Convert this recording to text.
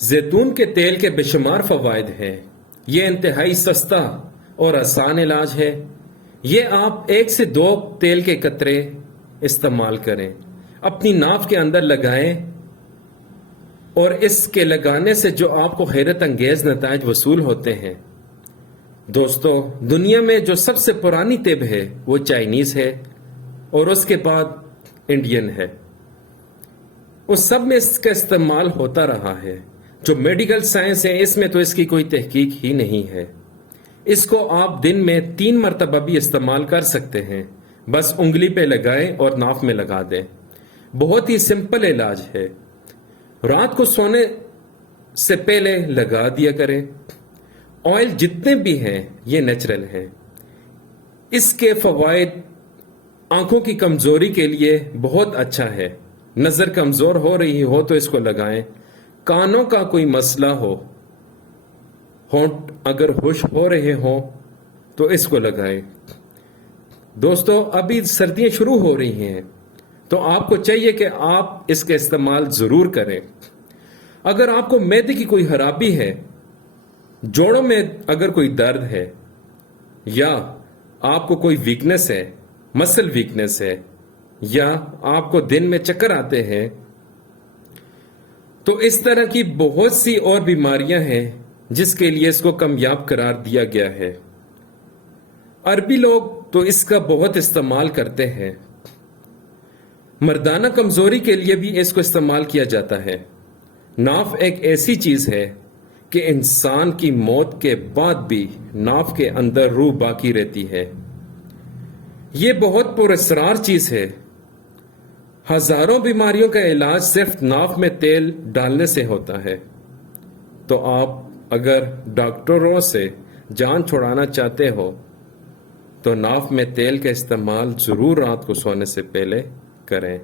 زیتون کے تیل کے بے شمار فوائد ہیں۔ یہ انتہائی سستا اور آسان علاج ہے۔ یہ آپ 1 سے 2 تیل کے قطرے استعمال کریں، اپنی ناف کے اندر لگائیں اور اس کے لگانے سے جو آپ کو حیرت انگیز نتائج وصول ہوتے ہیں۔ دوستو، دنیا میں جو سب سے پرانی طب ہے وہ چائنیز ہے اور اس کے بعد انڈین ہے۔ اس سب میں اس کا استعمال ہوتا رہا ہے۔ جو میڈیکل سائنس ہے اس میں تو اس کی کوئی تحقیق ہی نہیں ہے۔ اس کو آپ دن میں 3 مرتبہ بھی استعمال کر سکتے ہیں، بس انگلی پہ لگائیں اور ناف میں لگا دیں۔ بہت ہی سمپل علاج ہے۔ رات کو سونے سے پہلے لگا دیا کریں۔ آئل جتنے بھی ہیں یہ نیچرل ہیں۔ اس کے فوائد آنکھوں کی کمزوری کے لیے بہت اچھا ہے۔ نظر کمزور ہو رہی ہو تو اس کو لگائیں۔ کانوں کا کوئی مسئلہ ہو، ہونٹ اگر خشک ہو رہے ہوں تو اس کو لگائیں۔ دوستو، ابھی سردیاں شروع ہو رہی ہیں تو آپ کو چاہیے کہ آپ اس کا استعمال ضرور کریں۔ اگر آپ کو معدے کی کوئی خرابی ہے، جوڑوں میں اگر کوئی درد ہے یا آپ کو کوئی ویکنس ہے، مسل ویکنس ہے، یا آپ کو دن میں چکر آتے ہیں، تو اس طرح کی بہت سی اور بیماریاں ہیں جس کے لیے اس کو کامیاب قرار دیا گیا ہے۔ عربی لوگ تو اس کا بہت استعمال کرتے ہیں۔ مردانہ کمزوری کے لیے بھی اس کو استعمال کیا جاتا ہے۔ ناف ایک ایسی چیز ہے کہ انسان کی موت کے بعد بھی ناف کے اندر روح باقی رہتی ہے۔ یہ بہت پراسرار چیز ہے۔ ہزاروں بیماریوں کا علاج صرف ناف میں تیل ڈالنے سے ہوتا ہے۔ تو آپ اگر ڈاکٹروں سے جان چھڑانا چاہتے ہو تو ناف میں تیل کا استعمال ضرور رات کو سونے سے پہلے کریں۔